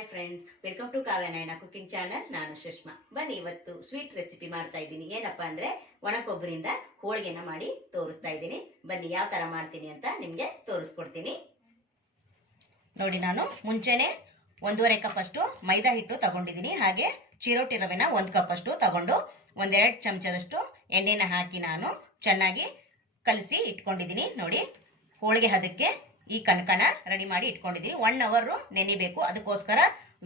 Hi friends welcome to Kavyanayana cooking channel ನಾನು ಸುಷ್ಮಾ ಬನ್ನಿ, ಇವತ್ತು ಸ್ವೀಟ್ ರೆಸಿಪಿ ಮಾಡ್ತಾ ಇದ್ದೀನಿ. ಏನಪ್ಪಾ ಅಂದ್ರೆ ಒಣ ಕೊಬ್ಬರಿಯಿಂದ ಹೋಳಿಗೆನ ಮಾಡಿ ತೋರಿಸ್ತಾ ಇದ್ದೀನಿ. ಬನ್ನಿ, ಯಾವ ತರ ಮಾಡ್ತೀನಿ ಅಂತ ನಿಮ್ಗೆ ತೋರಿಸ್ಕೊಡ್ತೀನಿ. ನೋಡಿ, ನಾನು ಮುಂಚೆನೆ ಒಂದೂವರೆ ಕಪ್ ಅಷ್ಟು ಮೈದಾ ಹಿಟ್ಟು ತಗೊಂಡಿದ್ದೀನಿ. ಹಾಗೆ ಚಿರೋಟಿ ರವೆನ ಒಂದ್ ಕಪ್ ಅಷ್ಟು ತಗೊಂಡು ಒಂದೆರಡು ಚಮಚದಷ್ಟು ಎಣ್ಣೆನ ಹಾಕಿ ನಾನು ಚೆನ್ನಾಗಿ ಕಲಸಿ ಇಟ್ಕೊಂಡಿದ್ದೀನಿ. ನೋಡಿ, ಹೋಳಿಗೆ ಹದಕ್ಕೆ ಈ ಕಣ್ಕಣ ರೆಡಿ ಮಾಡಿ ಇಟ್ಕೊಂಡಿದ್ದೀನಿ ಒನ್ ಅವರು ನೆನಿಬೇಕು. ಅದಕ್ಕೋಸ್ಕರ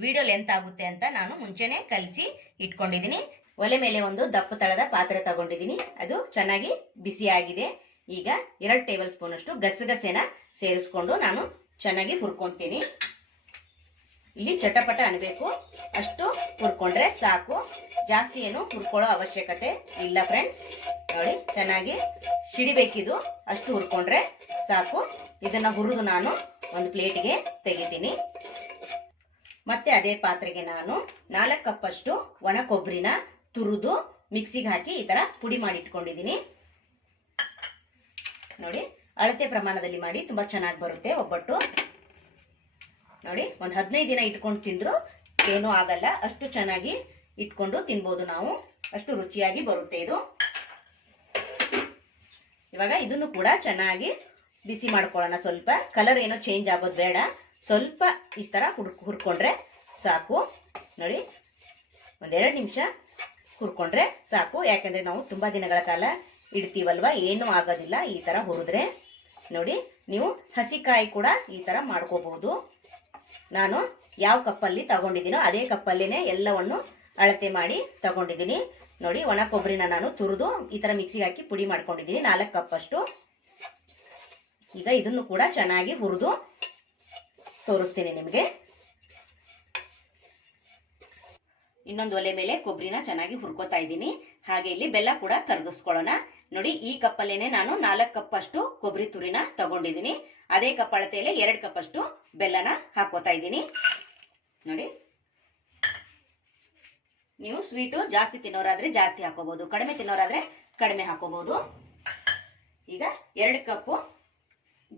ವಿಡಿಯೋ ಲೆಂತ್ ಆಗುತ್ತೆ ಅಂತ ನಾನು ಮುಂಚೆನೆ ಕಲಸಿ ಇಟ್ಕೊಂಡಿದ್ದೀನಿ ಒಲೆ ಮೇಲೆ ಒಂದು ದಪ್ಪ ತಳದ ಪಾತ್ರೆ ತಗೊಂಡಿದ್ದೀನಿ ಅದು ಚೆನ್ನಾಗಿ ಬಿಸಿ ಆಗಿದೆ. ಈಗ ಎರಡು ಟೇಬಲ್ ಸ್ಪೂನ್ ಅಷ್ಟು ಗಸಗಸೆನ ಸೇರಿಸ್ಕೊಂಡು ನಾನು ಚೆನ್ನಾಗಿ ಹುರ್ಕೊಂತೀನಿ. ಇಲ್ಲಿ ಚಟಪಟ ಅನ್ಬೇಕು. ಅಷ್ಟು ಹುರ್ಕೊಂಡ್ರೆ ಸಾಕು. ಜಾಸ್ತಿ ಏನು ಹುರ್ಕೊಳ್ಳೋ ಅವಶ್ಯಕತೆ ಇಲ್ಲ ಫ್ರೆಂಡ್ಸ್ ನೋಡಿ, ಚೆನ್ನಾಗಿ ಸಿಡಿಬೇಕಿದು. ಅಷ್ಟು ಹುರ್ಕೊಂಡ್ರೆ ಸಾಕು. ಇದನ್ನ ಹುರಿದು ನಾನು ಒಂದು ಪ್ಲೇಟಿಗೆ ತೆಗಿತೀನಿ. ಮತ್ತೆ ಅದೇ ಪಾತ್ರೆಗೆ ನಾನು ನಾಲ್ಕು ಕಪ್ ಅಷ್ಟು ಒಣ ಕೊಬ್ಬರಿನ ತುರಿದು ಮಿಕ್ಸಿಗೆ ಹಾಕಿ ಈ ತರ ಪುಡಿ ಮಾಡಿ ಇಟ್ಕೊಂಡಿದ್ದೀನಿ. ನೋಡಿ, ಅಳತೆ ಪ್ರಮಾಣದಲ್ಲಿ ಮಾಡಿ ತುಂಬಾ ಚೆನ್ನಾಗಿ ಬರುತ್ತೆ ಒಬ್ಬಟ್ಟು. ನೋಡಿ, ಒಂದು ಹದಿನೈದು ದಿನ ಇಟ್ಕೊಂಡು ತಿಂದ್ರು ಏನೂ ಆಗಲ್ಲ. ಅಷ್ಟು ಚೆನ್ನಾಗಿ ಇಟ್ಕೊಂಡು ತಿನ್ಬೋದು ನಾವು. ಅಷ್ಟು ರುಚಿಯಾಗಿ ಬರುತ್ತೆ ಇದು. ಇವಾಗ ಇದನ್ನು ಕೂಡ ಚೆನ್ನಾಗಿ ಬಿಸಿ ಮಾಡ್ಕೊಳ್ಳೋಣ ಸ್ವಲ್ಪ. ಕಲರ್ ಏನೋ ಚೇಂಜ್ ಆಗೋದು ಬೇಡ. ಸ್ವಲ್ಪ ಈ ಥರ ಹುರ್ಕ್ ಹುರ್ಕೊಂಡ್ರೆ ಸಾಕು. ನೋಡಿ, ಒಂದೆರಡು ನಿಮಿಷ ಹುರ್ಕೊಂಡ್ರೆ ಸಾಕು. ಯಾಕೆಂದರೆ ನಾವು ತುಂಬ ದಿನಗಳ ಕಾಲ ಇಡ್ತೀವಲ್ವ? ಏನೂ ಆಗೋದಿಲ್ಲ ಈ ಥರ ಹುರಿದ್ರೆ. ನೋಡಿ, ನೀವು ಹಸಿಕಾಯಿ ಕೂಡ ಈ ಥರ ಮಾಡ್ಕೋಬಹುದು. ನಾನು ಯಾವ ಕಪ್ಪಲ್ಲಿ ತಗೊಂಡಿದ್ದೀನೋ ಅದೇ ಕಪ್ಪಲ್ಲಿನೇ ಎಲ್ಲವನ್ನು ಅಳತೆ ಮಾಡಿ ತಗೊಂಡಿದ್ದೀನಿ. ನೋಡಿ, ಒಣ ಕೊಬ್ಬರಿನ ನಾನು ತುರಿದು ಈ ಥರ ಮಿಕ್ಸಿಗೆ ಹಾಕಿ ಪುಡಿ ಮಾಡ್ಕೊಂಡಿದ್ದೀನಿ. ನಾಲ್ಕು ಕಪ್ ಅಷ್ಟು. ಈಗ ಇದನ್ನು ಕೂಡ ಚೆನ್ನಾಗಿ ಹುರಿದು ತೋರಿಸ್ತೀನಿ ನಿಮಗೆ. ಇನ್ನೊಂದು ಒಲೆ ಮೇಲೆ ಕೊಬ್ಬರಿನ ಚೆನ್ನಾಗಿ ಹುರ್ಕೋತಾ ಇದ್ದೀನಿ. ಹಾಗೆ ಇಲ್ಲಿ ಬೆಲ್ಲ ಕೂಡ ಕರಗಿಸ್ಕೊಳ್ಳೋಣ. ನೋಡಿ, ಈ ಕಪ್ಪಲ್ಲೇನೆ ನಾನು ನಾಲ್ಕು ಕಪ್ ಅಷ್ಟು ಕೊಬ್ಬರಿ ತುರಿನ ತಗೊಂಡಿದ್ದೀನಿ. ಅದೇ ಕಪ್ ಅಳತೆಯಲ್ಲಿ ಎರಡು ಕಪ್ ಅಷ್ಟು ಬೆಲ್ಲನ ಹಾಕೋತಾ ಇದ್ದೀನಿ. ನೋಡಿ. ನೀವು ಸ್ವೀಟು ಜಾಸ್ತಿ ತಿನ್ನೋರಾದ್ರೆ ಜಾಸ್ತಿ ಹಾಕೋಬಹುದು ಕಡಿಮೆ ತಿನ್ನೋರಾದ್ರೆ ಕಡಿಮೆ ಹಾಕೋಬಹುದು ಈಗ ಎರಡು ಕಪ್ಪು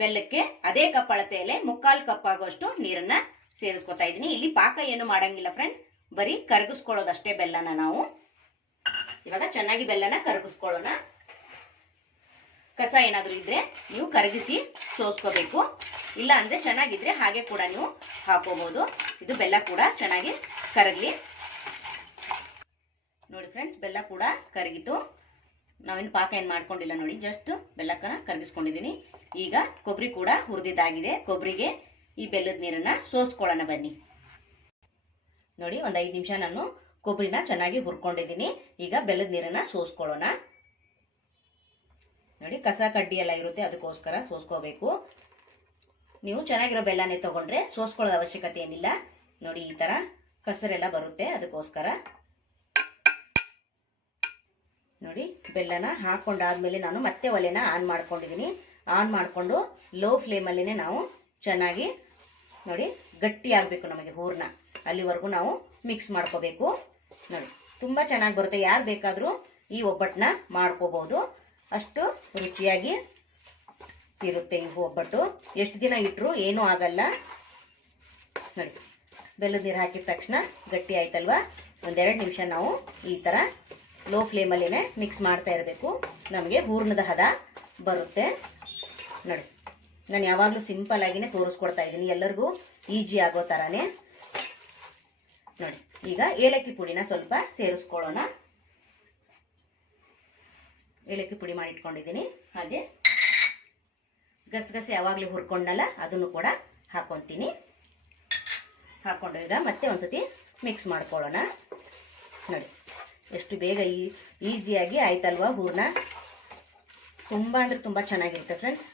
ಬೆಲ್ಲಕ್ಕೆ ಅದೇ ಕಪ್ ಅಳತೆಯಲ್ಲೇ ಮುಕ್ಕಾಲು ಕಪ್ ಆಗುವಷ್ಟು ನೀರನ್ನ ಸೇರಿಸ್ಕೊತಾ ಇದ್ದೀನಿ. ಇಲ್ಲಿ ಪಾಕ ಏನು ಮಾಡಂಗಿಲ್ಲ ಫ್ರೆಂಡ್ ಬರೀ ಕರಗಿಸ್ಕೊಳ್ಳೋದಷ್ಟೇ ಬೆಲ್ಲನ ನಾವು. ಇವಾಗ ಚೆನ್ನಾಗಿ ಬೆಲ್ಲನ ಕರಗಿಸ್ಕೊಳ್ಳೋಣ. ಕಸ ಏನಾದರೂ ಇದ್ರೆ ನೀವು ಕರಗಿಸಿ ಸೋಸ್ಕೋಬೇಕು. ಇಲ್ಲ ಅಂದ್ರೆ ಚೆನ್ನಾಗಿದ್ರೆ ಹಾಗೆ ಕೂಡ ನೀವು ಹಾಕೋಬಹುದು ಇದು ಬೆಲ್ಲ ಕೂಡ ಚೆನ್ನಾಗಿ ಕರಗಲಿ. ನೋಡಿ ಫ್ರೆಂಡ್ಸ್ ಬೆಲ್ಲ ಕೂಡ ಕರಗಿತು. ನಾವೇನು ಪಾಕ ಏನು ಮಾಡ್ಕೊಂಡಿಲ್ಲ ನೋಡಿ ಜಸ್ಟ್ ಬೆಲ್ಲಕ್ಕನ ಕರಗಿಸ್ಕೊಂಡಿದ್ದೀನಿ ಈಗ ಕೊಬ್ಬರಿ ಕೂಡ ಹುರಿದಿದ್ದಾಗಿದೆ. ಕೊಬ್ಬರಿಗೆ ಈ ಬೆಲ್ಲದ ನೀರನ್ನು ಸೋಸ್ಕೊಳ್ಳೋಣ ಬನ್ನಿ. ನೋಡಿ, ಒಂದು ಐದು ನಿಮಿಷ ನಾನು ಕೊಬ್ಬರಿನ ಚೆನ್ನಾಗಿ ಹುರ್ಕೊಂಡಿದ್ದೀನಿ ಈಗ ಬೆಲ್ಲದ ನೀರನ್ನು ಸೋಸ್ಕೊಳ್ಳೋಣ. ನೋಡಿ, ಕಸ ಕಡ್ಡಿ ಎಲ್ಲ ಇರುತ್ತೆ, ಅದಕ್ಕೋಸ್ಕರ ಸೋಸ್ಕೋಬೇಕು. ನೀವು ಚೆನ್ನಾಗಿರೋ ಬೆಲ್ಲನೇ ತೊಗೊಂಡ್ರೆ ಸೋಸ್ಕೊಳ್ಳೋದು ಅವಶ್ಯಕತೆ ಏನಿಲ್ಲ. ನೋಡಿ, ಈ ಥರ ಕಸರೆಲ್ಲ ಬರುತ್ತೆ, ಅದಕ್ಕೋಸ್ಕರ. ನೋಡಿ ಬೆಲ್ಲನ ಹಾಕೊಂಡಾದ್ಮೇಲೆ ನಾನು ಮತ್ತೆ ಒಲೆನ ಆನ್ ಮಾಡ್ಕೊಂಡಿದ್ದೀನಿ ಆನ್ ಮಾಡಿಕೊಂಡು ಲೋ ಫ್ಲೇಮಲ್ಲಿನೇ ನಾವು ಚೆನ್ನಾಗಿ ನೋಡಿ ಗಟ್ಟಿ ಆಗಬೇಕು ನಮಗೆ ಹೂರ್ಣ. ಅಲ್ಲಿವರೆಗೂ ನಾವು ಮಿಕ್ಸ್ ಮಾಡ್ಕೋಬೇಕು. ನೋಡಿ ತುಂಬ ಚೆನ್ನಾಗಿ ಬರುತ್ತೆ. ಯಾರು ಬೇಕಾದರೂ ಈ ಒಬ್ಬಟ್ಟನ್ನ ಮಾಡ್ಕೋಬೋದು. ಅಷ್ಟು ರುಚಿಯಾಗಿ ಇರುತ್ತೆ ಈ ಒಬ್ಬಟ್ಟು. ಎಷ್ಟು ದಿನ ಇಟ್ಟರು ಏನೂ ಆಗಲ್ಲ. ನೋಡಿ, ಬೆಲ್ಲದ ನೀರು ಹಾಕಿದ ತಕ್ಷಣ ಗಟ್ಟಿ ಆಯ್ತಲ್ವಾ? ಒಂದೆರಡು ನಿಮಿಷ ನಾವು ಈ ಥರ ಲೋ ಫ್ಲೇಮಲ್ಲೇ ಮಿಕ್ಸ್ ಮಾಡ್ತಾ ಇರಬೇಕು. ನಮಗೆ ಹೂರ್ಣದ ಹದ ಬರುತ್ತೆ. ನೋಡಿ, ನಾನು ಯಾವಾಗಲೂ ಸಿಂಪಲ್ ಆಗಿನೇ ತೋರಿಸ್ಕೊಡ್ತಾ ಇದ್ದೀನಿ. ಎಲ್ಲರಿಗೂ ಈಜಿ ಆಗೋ ಥರನೇ ನೋಡಿ, ಈಗ ಏಲಕ್ಕಿ ಪುಡಿನ ಸ್ವಲ್ಪ ಸೇರಿಸ್ಕೊಳ್ಳೋಣ. ಏಲಕ್ಕಿ ಪುಡಿ ಮಾಡಿ ಇಟ್ಕೊಂಡಿದ್ದೀನಿ. ಹಾಗೆ ಗಸಗಸೆ ಯಾವಾಗಲೂ ಹುರ್ಕೊಂಡಲ್ಲ, ಅದನ್ನು ಕೂಡ ಹಾಕೊತೀನಿ. ಹಾಕೊಂಡು ಈಗ ಮತ್ತೆ ಒಂದ್ಸತಿ ಮಿಕ್ಸ್ ಮಾಡ್ಕೊಳ್ಳೋಣ. ನೋಡಿ. ಎಷ್ಟು ಬೇಗ ಈ ಈಸಿಯಾಗಿ ಆಯ್ತಲ್ವಾ ಹೂರ್ಣ? ತುಂಬ ಅಂದರೆ ತುಂಬ ಚೆನ್ನಾಗಿರುತ್ತೆ ಫ್ರೆಂಡ್ಸ್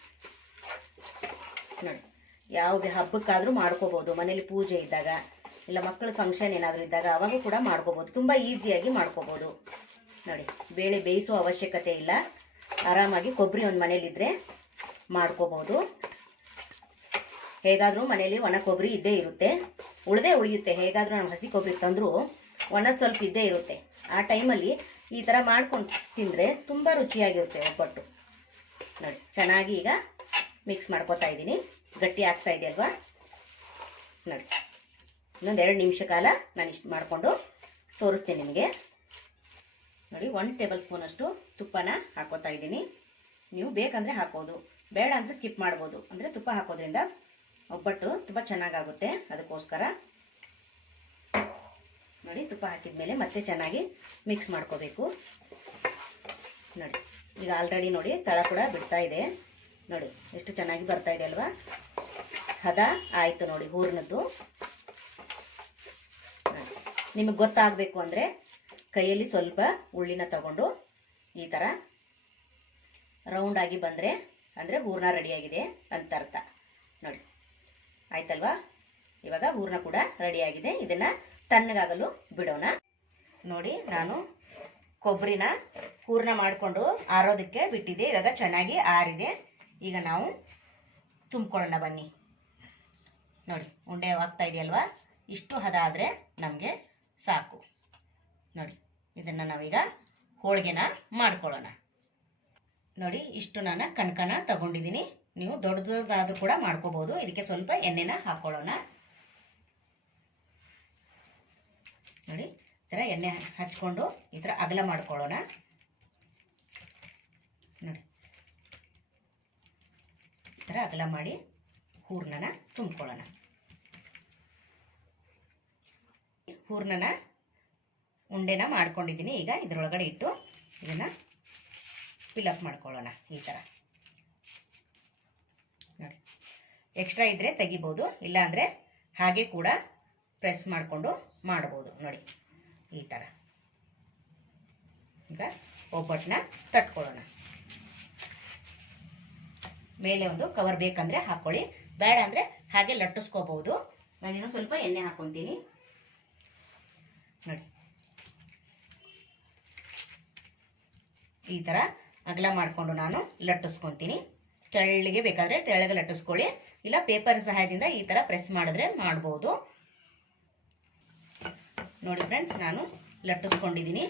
ನೋಡಿ, ಯಾವುದೇ ಹಬ್ಬಕ್ಕಾದರೂ ಮಾಡ್ಕೋಬೋದು. ಮನೇಲಿ ಪೂಜೆ ಇದ್ದಾಗ ಇಲ್ಲ ಮಕ್ಕಳ ಫಂಕ್ಷನ್ ಏನಾದರೂ ಇದ್ದಾಗ ಅವಾಗೂ ಕೂಡ ಮಾಡ್ಕೋಬೋದು. ತುಂಬ ಈಸಿಯಾಗಿ ಮಾಡ್ಕೋಬೋದು. ನೋಡಿ, ಬೇಳೆ ಬೇಯಿಸೋ ಅವಶ್ಯಕತೆ ಇಲ್ಲ. ಆರಾಮಾಗಿ ಕೊಬ್ಬರಿ ಒಂದು ಮನೇಲಿದ್ದರೆ ಮಾಡ್ಕೋಬೋದು. ಹೇಗಾದರೂ ಮನೇಲಿ ಒಣ ಕೊಬ್ಬರಿ ಇದ್ದೇ ಇರುತ್ತೆ. ಉಳದೇ ಉಳಿಯುತ್ತೆ. ಹೇಗಾದರೂ ನಾವು ಹಸಿ ಕೊಬ್ಬರಿ ತಂದರೂ ಒಣದ್ ಸ್ವಲ್ಪ ಇದ್ದೇ ಇರುತ್ತೆ. ಆ ಟೈಮಲ್ಲಿ ಈ ಥರ ಮಾಡ್ಕೊಂಡು ತಿಂದರೆ ತುಂಬ ರುಚಿಯಾಗಿರುತ್ತೆ ಒಬ್ಬಟ್ಟು. ನೋಡಿ, ಚೆನ್ನಾಗಿ ಈಗ ಮಿಕ್ಸ್ ಮಾಡ್ಕೋತಾ ಇದ್ದೀನಿ. ಗಟ್ಟಿ ಆಗ್ತಾ ಇದೆ ಅಲ್ವಾ? ನೋಡಿ, ಇನ್ನೊಂದು ಎರಡು ನಿಮಿಷ ಕಾಲ ನಾನು ಇಷ್ಟು ಮಾಡಿಕೊಂಡು ತೋರಿಸ್ತೀನಿ ನಿಮಗೆ. ನೋಡಿ ಒನ್ ಟೇಬಲ್ ಸ್ಪೂನಷ್ಟು ತುಪ್ಪನ ಹಾಕೋತಾ ಇದ್ದೀನಿ. ನೀವು ಬೇಕಂದರೆ ಹಾಕೋದು ಬೇಡ ಅಂದರೆ ಸ್ಕಿಪ್ ಮಾಡ್ಬೋದು. ಅಂದರೆ ತುಪ್ಪ ಹಾಕೋದ್ರಿಂದ ಒಬ್ಬಟ್ಟು ತುಂಬ ಚೆನ್ನಾಗಾಗುತ್ತೆ. ಅದಕ್ಕೋಸ್ಕರ ನೋಡಿ, ತುಪ್ಪ ಹಾಕಿದ ಮೇಲೆ ಮತ್ತೆ ಚೆನ್ನಾಗಿ ಮಿಕ್ಸ್ ಮಾಡ್ಕೋಬೇಕು. ನೋಡಿ, ಈಗ ಆಲ್ರೆಡಿ ನೋಡಿ, ತಳ ಕೂಡ ಬಿಡ್ತಾ ಇದೆ. ನೋಡಿ, ಎಷ್ಟು ಚೆನ್ನಾಗಿ ಬರ್ತಾ ಇದೆ ಅಲ್ವಾ? ಹದ ಆಯಿತು ನೋಡಿ ಹೂರ್ನದ್ದು ನಿಮಗೆ ಗೊತ್ತಾಗಬೇಕು ಅಂದರೆ ಕೈಯಲ್ಲಿ ಸ್ವಲ್ಪ ಉಳ್ಳಿನ ತಗೊಂಡು ಈ ಥರ ರೌಂಡಾಗಿ ಬಂದರೆ, ಅಂದರೆ ಹೂರ್ಣ ರೆಡಿಯಾಗಿದೆ ಅಂತ ಅರ್ಥ. ನೋಡಿ, ಆಯ್ತಲ್ವಾ? ಇವಾಗ ಹೂರ್ಣ ಕೂಡ ರೆಡಿಯಾಗಿದೆ ಇದನ್ನು ತಣ್ಣಗಾಗಲು ಬಿಡೋಣ. ನೋಡಿ, ನಾನು ಕೊಬ್ಬರಿನ ಹೂರ್ಣ ಮಾಡಿಕೊಂಡು ಆರೋದಕ್ಕೆ ಬಿಟ್ಟಿದೆ ಇವಾಗ ಚೆನ್ನಾಗಿ ಆರಿದೆ. ಈಗ ನಾವು ತುಂಬ್ಕೊಳ್ಳೋಣ ಬನ್ನಿ. ನೋಡಿ, ಉಂಡೆ ಆಗ್ತಾ ಇದೆಯಲ್ವಾ? ಇಷ್ಟು ಹದ ಆದರೆ ನಮಗೆ ಸಾಕು. ನೋಡಿ, ಇದನ್ನು ನಾವೀಗ ಹೋಳಿಗೆನ ಮಾಡ್ಕೊಳ್ಳೋಣ. ನೋಡಿ, ಇಷ್ಟು ನಾನು ಕಣ್ಕಣ ತಗೊಂಡಿದ್ದೀನಿ. ನೀವು ದೊಡ್ಡದಾದ್ರೂ ಕೂಡ ಮಾಡ್ಕೋಬೋದು. ಇದಕ್ಕೆ ಸ್ವಲ್ಪ ಎಣ್ಣೆನ ಹಾಕ್ಕೊಳ್ಳೋಣ ನೋಡಿ, ಈ ಥರ ಎಣ್ಣೆ ಹಚ್ಕೊಂಡು ಈ ಥರ ಅಗಲ ಮಾಡ್ಕೊಳ್ಳೋಣ. ನೋಡಿ, ಈ ಥರ ಅಗಲ ಮಾಡಿ ಹೂರ್ಣನ ತುಂಬ್ಕೊಳ್ಳೋಣ. ಹೂರ್ಣನ ಉಂಡೆನ ಮಾಡ್ಕೊಂಡಿದ್ದೀನಿ, ಈಗ ಇದರೊಳಗಡೆ ಇಟ್ಟು ಇದನ್ನು ಫಿಲಪ್ ಮಾಡ್ಕೊಳ್ಳೋಣ ಈ ಥರ ನೋಡಿ ಎಕ್ಸ್ಟ್ರಾ ಇದ್ದರೆ ತೆಗಿಬೋದು, ಇಲ್ಲಾಂದರೆ ಹಾಗೆ ಕೂಡ ಪ್ರೆಸ್ ಮಾಡಿಕೊಂಡು ಮಾಡ್ಬೋದು. ನೋಡಿ, ಈ ಥರ ಈಗ ಒಬ್ಬಟ್ಟನ್ನ ತಟ್ಕೊಳ್ಳೋಣ. ಮೇಲೆ ಒಂದು ಕವರ್ ಬೇಕಂದರೆ ಹಾಕ್ಕೊಳ್ಳಿ ಬೇಡ ಅಂದರೆ ಹಾಗೆ ಲಟ್ಟಿಸ್ಕೋಬಹುದು. ನಾನಿನ್ನು ಸ್ವಲ್ಪ ಎಣ್ಣೆ ಹಾಕ್ಕೊತೀನಿ ನೋಡಿ. ಈ ಥರ ಅಗಲ ಮಾಡಿಕೊಂಡು ನಾನು ಲಟ್ಟಿಸ್ಕೊತೀನಿ. ತೆಳ್ಳಗೆ ಬೇಕಾದರೆ ತೆಳ್ಳಗೆ ಲಟ್ಟಿಸ್ಕೊಳ್ಳಿ. ಇಲ್ಲ ಪೇಪರ್ ಸಹಾಯದಿಂದ ಈ ಥರ ಪ್ರೆಸ್ ಮಾಡಿದ್ರೆ ಮಾಡ್ಬೋದು. ನೋಡಿ ಫ್ರೆಂಡ್ ನಾನು ಲಟ್ಟಿಸ್ಕೊಂಡಿದ್ದೀನಿ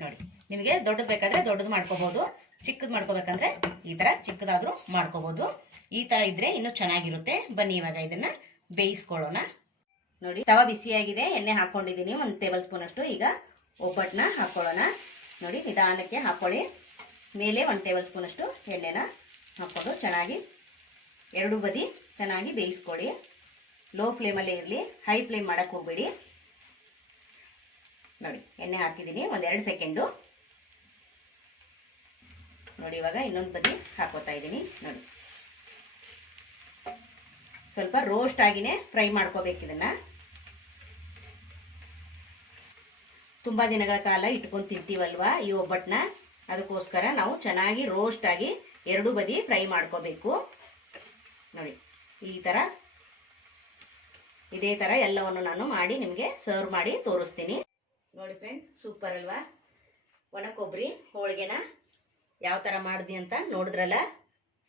ನೋಡಿ, ನಿಮಗೆ ದೊಡ್ಡದು ಬೇಕಾದರೆ ದೊಡ್ಡದು ಮಾಡ್ಕೋಬೋದು, ಚಿಕ್ಕದು ಮಾಡ್ಕೋಬೇಕಂದ್ರೆ ಈ ಥರ ಚಿಕ್ಕದಾದರೂ ಮಾಡ್ಕೋಬೋದು. ಈ ಥರ ಇದ್ದರೆ ಇನ್ನೂ ಚೆನ್ನಾಗಿರುತ್ತೆ. ಬನ್ನಿ ಇವಾಗ ಇದನ್ನು ಬೇಯಿಸ್ಕೊಳ್ಳೋಣ. ನೋಡಿ, ತವ ಬಿಸಿಯಾಗಿದೆ, ಎಣ್ಣೆ ಹಾಕ್ಕೊಂಡಿದ್ದೀನಿ ಒಂದು ಟೇಬಲ್ ಸ್ಪೂನಷ್ಟು ಈಗ ಒಬ್ಬಟ್ಟನ್ನ ಹಾಕ್ಕೊಳ್ಳೋಣ ನೋಡಿ, ನಿಧಾನಕ್ಕೆ ಹಾಕ್ಕೊಳ್ಳಿ ಮೇಲೆ ಒಂದು ಟೇಬಲ್ ಸ್ಪೂನಷ್ಟು ಎಣ್ಣೆನ ಹಾಕ್ಕೊಂಡು ಚೆನ್ನಾಗಿ ಎರಡು ಬದಿ ಚೆನ್ನಾಗಿ ಬೇಯಿಸ್ಕೊಳ್ಳಿ. ಲೋ ಫ್ಲೇಮಲ್ಲೇ ಇರಲಿ ಹೈ ಫ್ಲೇಮ್ ಮಾಡೋಕ್ಕೆ ಹೋಗ್ಬೇಡಿ. ನೋಡಿ, ಎಣ್ಣೆ ಹಾಕಿದ್ದೀನಿ, ಒಂದೆರಡು ಸೆಕೆಂಡು ನೋಡಿ, ಇವಾಗ ಇನ್ನೊಂದು ಬದಿ ಹಾಕೋತಾ ಇದ್ದೀನಿ, ನೋಡಿ. ಸ್ವಲ್ಪ ರೋಸ್ಟ್ ಆಗಿನೇ ಫ್ರೈ ಮಾಡ್ಕೋಬೇಕು ಇದನ್ನು. ತುಂಬ ದಿನಗಳ ಕಾಲ ಇಟ್ಕೊಂಡು ತಿಂತೀವಲ್ವಾ ಈ ಒಬ್ಬಟ್ಟನ್ನ ಅದಕ್ಕೋಸ್ಕರ ನಾವು ಚೆನ್ನಾಗಿ ರೋಸ್ಟ್ ಆಗಿ ಎರಡು ಬದಿ ಫ್ರೈ ಮಾಡ್ಕೋಬೇಕು. ನೋಡಿ, ಈ ಥರ ಇದೇ ಥರ ಎಲ್ಲವನ್ನು ನಾನು ಮಾಡಿ ನಿಮಗೆ ಸರ್ವ್ ಮಾಡಿ ತೋರಿಸ್ತೀನಿ. ನೋಡಿ ಫ್ರೆಂಡ್ ಸೂಪರ್ ಅಲ್ವಾ? ಒಣ ಕೊಬ್ಬರಿ ಹೋಳಿಗೆನ ಯಾವ ಥರ ಮಾಡಿದ್ವಿ ಅಂತ ನೋಡಿದ್ರಲ್ಲ?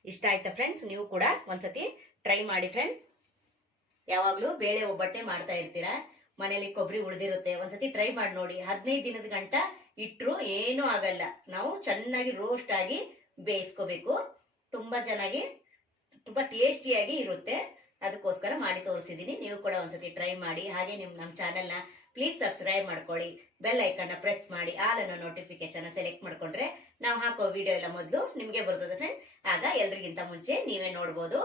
ಇಷ್ಟ ಆಯ್ತಾ ಫ್ರೆಂಡ್ಸ್ ನೀವು ಕೂಡ ಒಂದ್ಸತಿ ಟ್ರೈ ಮಾಡಿ ಫ್ರೆಂಡ್ ಯಾವಾಗಲೂ ಬೇಳೆ ಒಬ್ಬಟ್ಟೆ ಮಾಡ್ತಾ ಇರ್ತೀರಾ? ಮನೇಲಿ ಕೊಬ್ಬರಿ ಉಳಿದಿರುತ್ತೆ. ಒಂದ್ಸತಿ ಟ್ರೈ ಮಾಡಿ ನೋಡಿ. ಹದಿನೈದು ದಿನದ ಗಂಟ ಇಟ್ಟರು ಏನೂ ಆಗಲ್ಲ. ನಾವು ಚೆನ್ನಾಗಿ ರೋಸ್ಟ್ ಆಗಿ ಬೇಯಿಸ್ಕೋಬೇಕು. ತುಂಬಾ ಚೆನ್ನಾಗಿ, ತುಂಬಾ ಟೇಸ್ಟಿಯಾಗಿ ಇರುತ್ತೆ. ಅದಕ್ಕೋಸ್ಕರ ಮಾಡಿ ತೋರಿಸಿದ್ದೀನಿ ನೀವು ಕೂಡ ಒಂದ್ಸತಿ ಟ್ರೈ ಮಾಡಿ. ಹಾಗೆ ನಿಮ್ಮ ನಮ್ಮ ಚಾನೆಲ್ನ ಪ್ಲೀಸ್ ಸಬ್ಸ್ಕ್ರೈಬ್ ಮಾಡ್ಕೊಳ್ಳಿ ಬೆಲ್ ಐಕನ್ನ ಪ್ರೆಸ್ ಮಾಡಿ ಆಲ್ ಅನ್ನೋ ನೋಟಿಫಿಕೇಶನ್ ಸೆಲೆಕ್ಟ್ ಮಾಡ್ಕೊಂಡ್ರೆ ನಾವು ಹಾಕೋ ವಿಡಿಯೋ ಎಲ್ಲ ಮೊದಲು ನಿಮಗೆ ಬರ್ತದೆ ಫ್ರೆಂಡ್ ಆಗ ಎಲ್ರಿಗಿಂತ ಮುಂಚೆ ನೀವೇ ನೋಡ್ಬೋದು.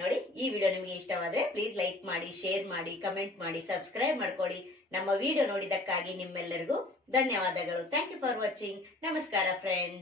ನೋಡಿ, ಈ ವಿಡಿಯೋ ನಿಮಗೆ ಇಷ್ಟವಾದ್ರೆ ಪ್ಲೀಸ್ ಲೈಕ್ ಮಾಡಿ ಶೇರ್ ಮಾಡಿ ಕಮೆಂಟ್ ಮಾಡಿ ಸಬ್ಸ್ಕ್ರೈಬ್ ಮಾಡ್ಕೊಳ್ಳಿ. ನಮ್ಮ ವಿಡಿಯೋ ನೋಡಿದ್ದಕ್ಕಾಗಿ ನಿಮ್ಮೆಲ್ಲರಿಗೂ ಧನ್ಯವಾದಗಳು. ಥ್ಯಾಂಕ್ ಯು ಫಾರ್ ವಾಚಿಂಗ್ ನಮಸ್ಕಾರ ಫ್ರೆಂಡ್